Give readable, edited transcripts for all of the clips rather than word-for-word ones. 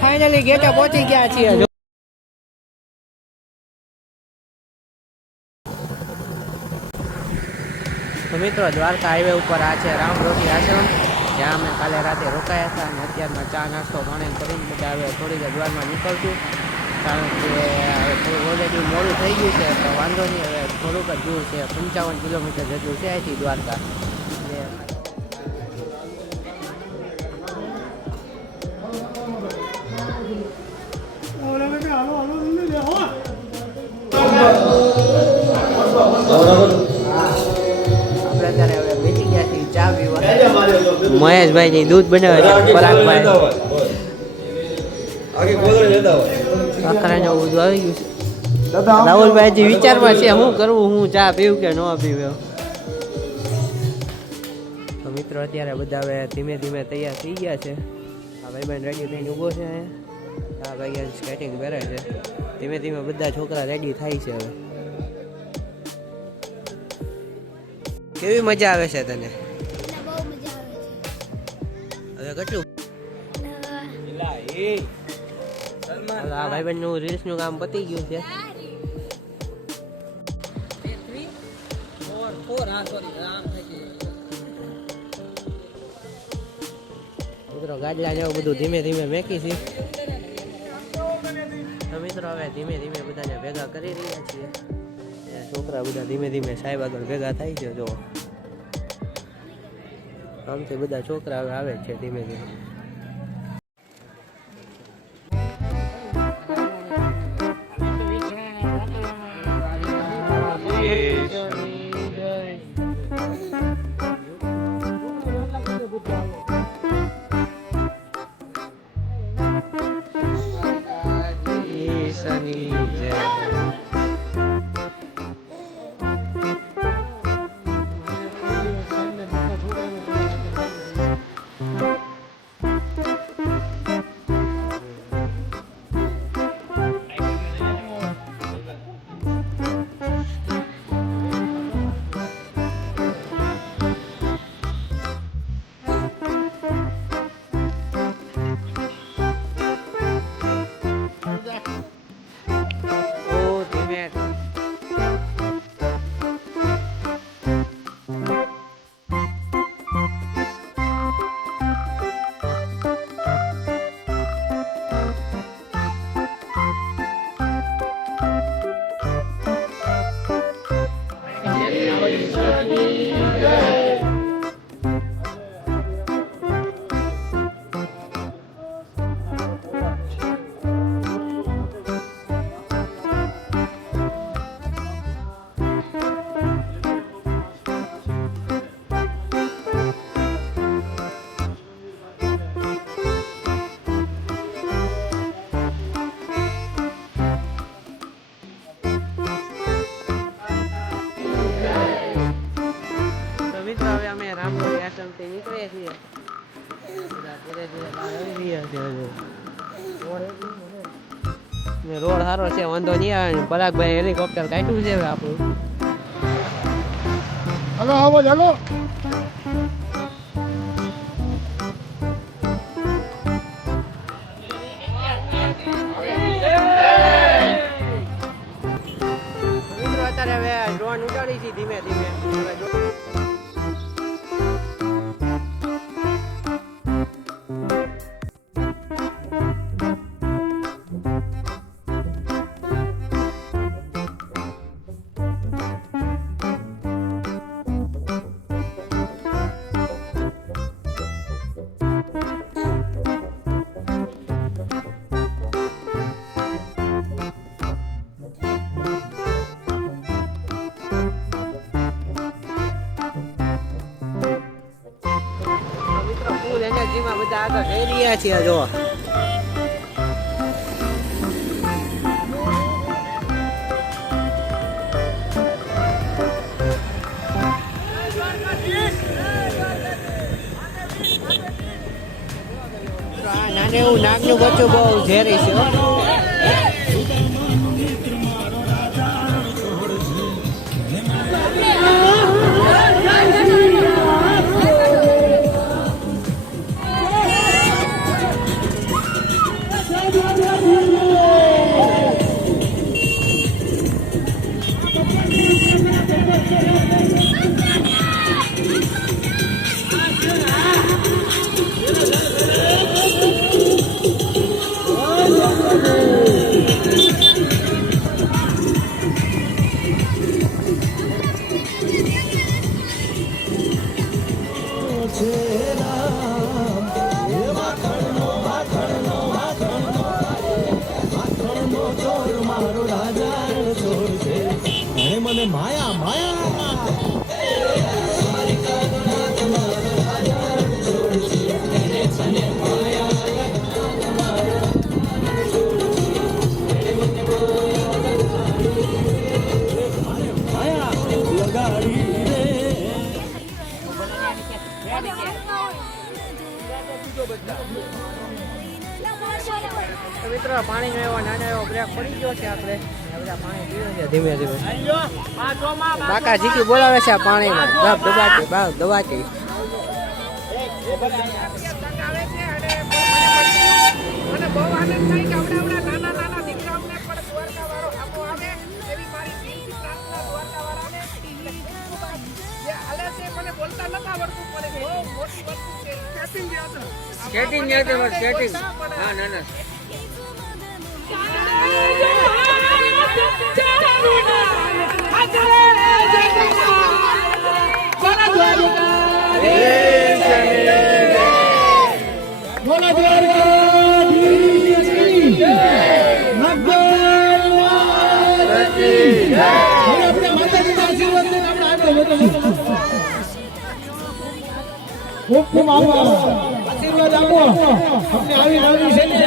Finally Gate પહોંચી ગયા છીએ. તો મિત્રો દ્વારકા હાઈવે ઉપર આ છે રામરોટી આશ્રમ, જ્યાં અમે કાલે રાતે રોકાયા હતા અને અત્યારમાં ચા નાસ્તો પાણી કરીને બધા હવે થોડીક દ્વારમાં નીકળશું, કારણ કે થોડું ઓલરેડી મોડું થઈ ગયું છે તો વાંધો નહીં. હવે થોડુંક જ દૂર છે, 55 કિલોમીટર જેટલું છે અહીંથી દ્વારકા. મહેશભાઈ દૂધ બનાવે છે, પરાગભાઈ કાકરાને બધું આવી ગયું છે. રાહુલભાઈ હજી વિચારમાં છે શું કરવું, હું ચા પીવું કે ન પીવું. તો મિત્રો અત્યારે બધા હવે ધીમે ધીમે તૈયાર થઈ ગયા છે. આ ભાઈબંધ રેડી થઈને ઊભો છે, આ ભાઈ સ્કેટિંગ પહેરે છે. ધીમે ધીમે બધા છોકરા રેડી થાય છે. હવે કેવી મજા આવે છે તને? કેટલું ભાઈબંધ નું રીલ્સ નું કામ પતી ગયું છે. મિત્રો ગાડલા જેવું બધું ધીમે ધીમે મેકી છે. તો મિત્રો હવે ધીમે ધીમે બધાને ભેગા કરી રહ્યા છીએ. છોકરા બધા ધીમે ધીમે સાહેબ આગળ ભેગા થાય છે. જો આમથી બધા છોકરા હવે આવે છે ધીમે ધીમે. રોડ સારો છે, વાંધો નહીં આવે. પરાગભાઈ હેલિકોપ્ટર કાઢ્યું છે આપણું. હલો આવો ચાલો. અત્યારે હવે ડ્રોન ઉડાડી છે ધીમે ધીમે. બધા આગળ જઈ રહ્યા છીએ. જો નાને એવું નાગનું બચ્ચું બહુ ઝેરી છે. મારો રાજા રણછોડ છે એને મને માયા માયા તો મિત્રો પાણીનો એવો નાનો એવો બ્રેક પડી ગયો છે. આપણે બધા પાણી પીવે છે ધીમે ધીમે. બાકા જીકી બોલાવે છે આ પાણીમાં ધબ દબાટી ભાવ દબાટી. સ્કેટિંગ હા ના ખૂબ ખૂબ આશીર્વાદ આપો અમને આવી નવી શૈલી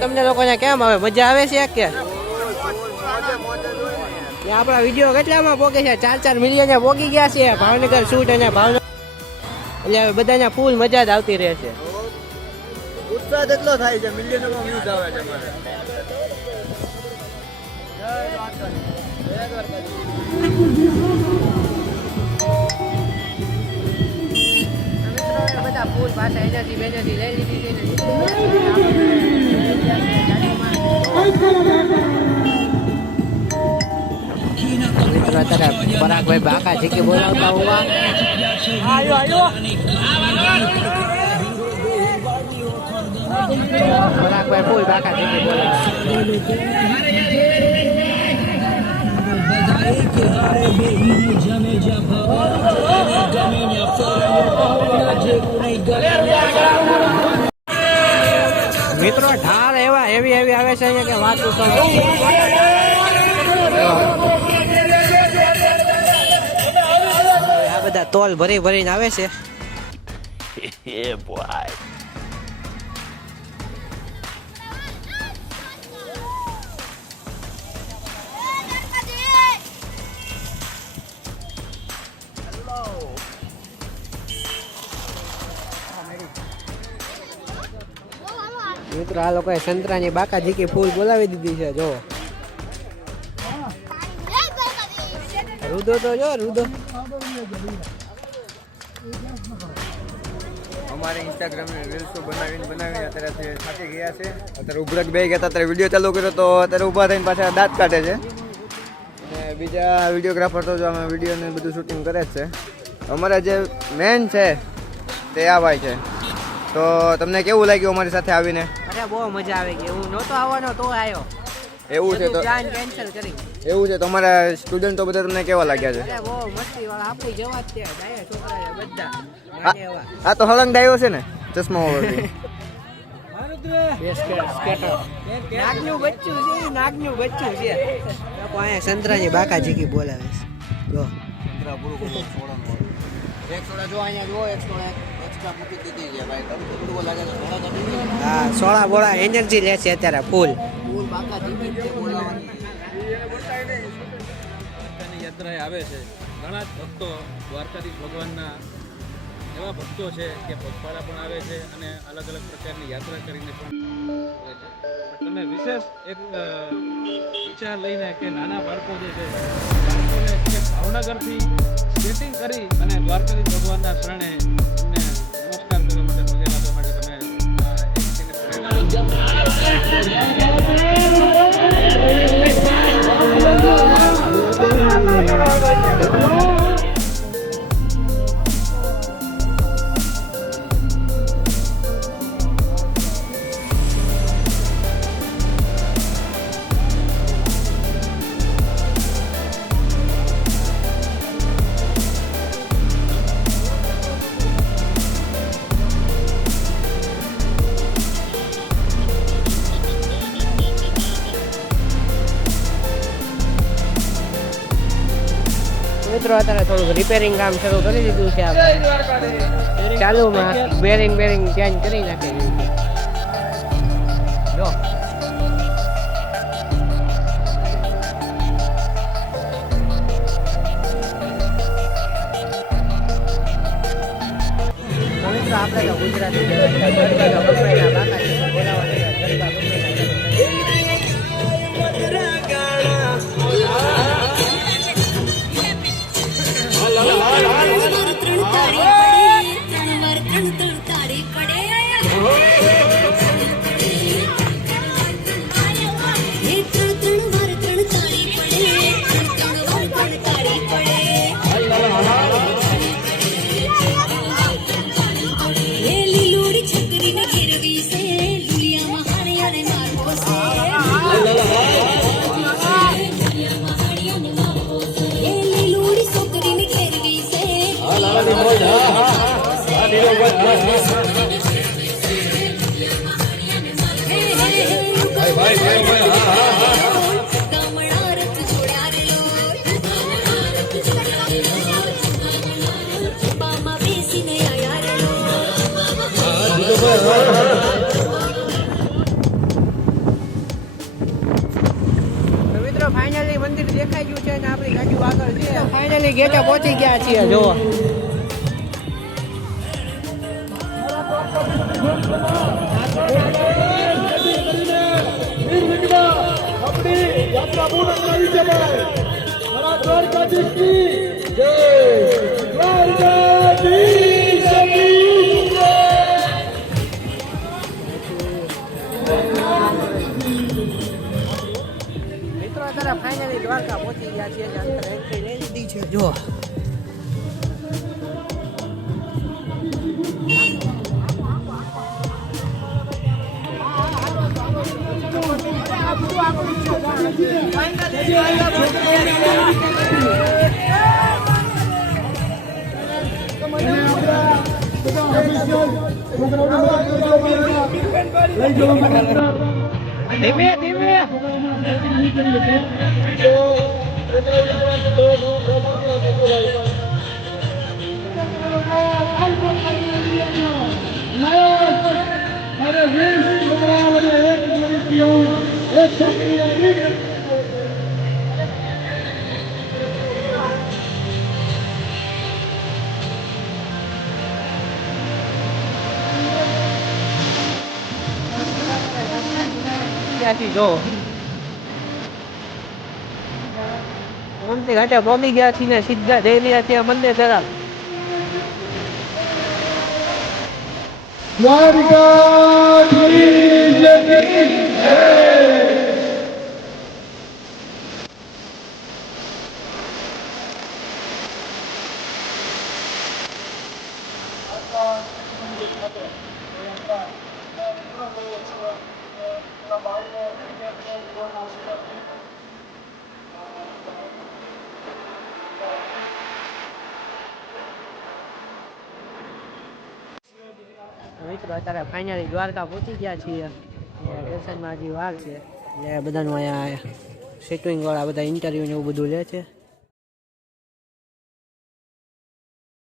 તમને લોકોને કેમ આવે મજા આવે છે કે આપણા વિડીયો કેટલામાં પોગે છે 4 મિલિયન પોગી ગયા છે ભાવનગર શૂટ અને ભાવનગર એટલે બધાને ફૂલ મજા જ આવતી રહે છે. ઉત્સાહ એટલો થાય છે મિલિયનોમાં વ્યૂઝ આવે છે મારે. બધા ફૂલ પાછા એનાથી બેનાથી લઈ લીધી છે. અત્યારે પરાગભાઈ બાકા જીકી બોલાવતા હોવા પરાગભાઈ ફૂલ બાકા જીકી મિત્રો ઢાળ એવા હેવી હેવી આવે છે અહીંયા કે વાત પૂછો. આ બધા તોલ ભરી ભરીને આવે છે. મિત્રો આ લોકોએ સંતરાની બાકા જીકી ફૂલ બોલાવી દીધી છે. જો રુદો તો જો રુદો અમારે ઇન્સ્ટાગ્રામની રીલ્સો બનાવીને અત્યારે થાકી ગયા છે. અત્યારે ઉભરક બે ગયા અત્યારે વિડીયો ચાલુ કર્યો તો અત્યારે ઊભા થઈને પાછા દાંત કાઢે છે. અને બીજા વિડીયોગ્રાફર તો જો અમે વિડીયોને બધું શૂટિંગ કરે જ છે. અમારા જે મેન છે તે આ ભાઈ છે. તો તમને કેવું લાગ્યું અમારી સાથે આવીને? અરે બહુ મજા આવી ગઈ. હું નહોતો આવવાનો તો આવ્યો. એવું છે તો પ્લાન કેન્સલ કરી. એવું છે તો અમારા સ્ટુડન્ટો બધા તમને કેવા લાગ્યા છે? અરે બહુ મસ્તી વાળા આપણી જેવા જ છે. ડાયા છોકરા બધા આ તો હળંગ ડાયો છે ને ચશ્મા વગર. નાગનું બચ્ચું છે. નાગનું બચ્ચું છે. અહીંયા સંતરાની બાકા જીકી બોલાવે છે. જો એક સોડા જો અહીંયા જો એક સોડા એક્સ્ટ્રા મૂકી દીધી છે ભાઈ. તમને લાગે છે સોડા કાઢી? હા સોડા બોળા એનર્જી લે છે અત્યારે ફૂલ બાકા જીકી છે બોલાવાની. યાત્રાએ આવે છે. ઘણા જ ભક્તો દ્વારકાધીશ ભગવાનના એવા ભક્તો છે કે પગપાળા પણ આવે છે અને અલગ અલગ પ્રકારની યાત્રા કરીને પણ આવે છે. તમે વિશેષ એક વિચાર લઈને કે નાના બાળકો જે છે બાળકોને જે ભાવનગરથી સ્કેટિંગ કરી અને દ્વારકાધીશ ભગવાનના શરણે એમને નમસ્કાર કરવા માટે પગે લાગવા માટે તમે મિત્રો અત્યારે થોડુંક રિપેરિંગ કામ શરૂ કરી દીધું છે આપણે ચાલુમાં બેરિંગ ચેન્જ કરી નાખી દીધું છે જો મિત્રો આપણે તો ગુજરાતી ગરબા કંપનીના બાકા છે બોલાવવાની ગરબા મિત્રો ફાઇનલી મંદિર દેખાઈ ગયું છે અને આપણી ગાડીઓ આગળ છે ફાઇનલી ગેટે પહોંચી ગયા છીએ જો યાત્રા પૂર્ણ કરી છે ભાઈ મારા દ્વારકાધીશ કી જય દ્વારકાધીશ કી જય મિત્રો અત્યારે ફાઇનલી દ્વારકા પહોંચી ગયા છીએ અંદર એન્ટ્રી લઈ લીધી છે જો ત્યાંથી જો ઓમતી ઘાટે પહોંચી ગયા છીએ ને સીધા જઈ રહ્યા છીએ મંદિર તરફ દ્વારકાધીશ કી જય મિત્રો અત્યારે ફાઇનલી દ્વારકા પહોંચી ગયા છીએ સ્ટેશનમાં હજી વાર છે એટલે બધાનું અહીંયા સેટિંગ વાળા બધા ઇન્ટરવ્યુ ને એવું બધું લે છે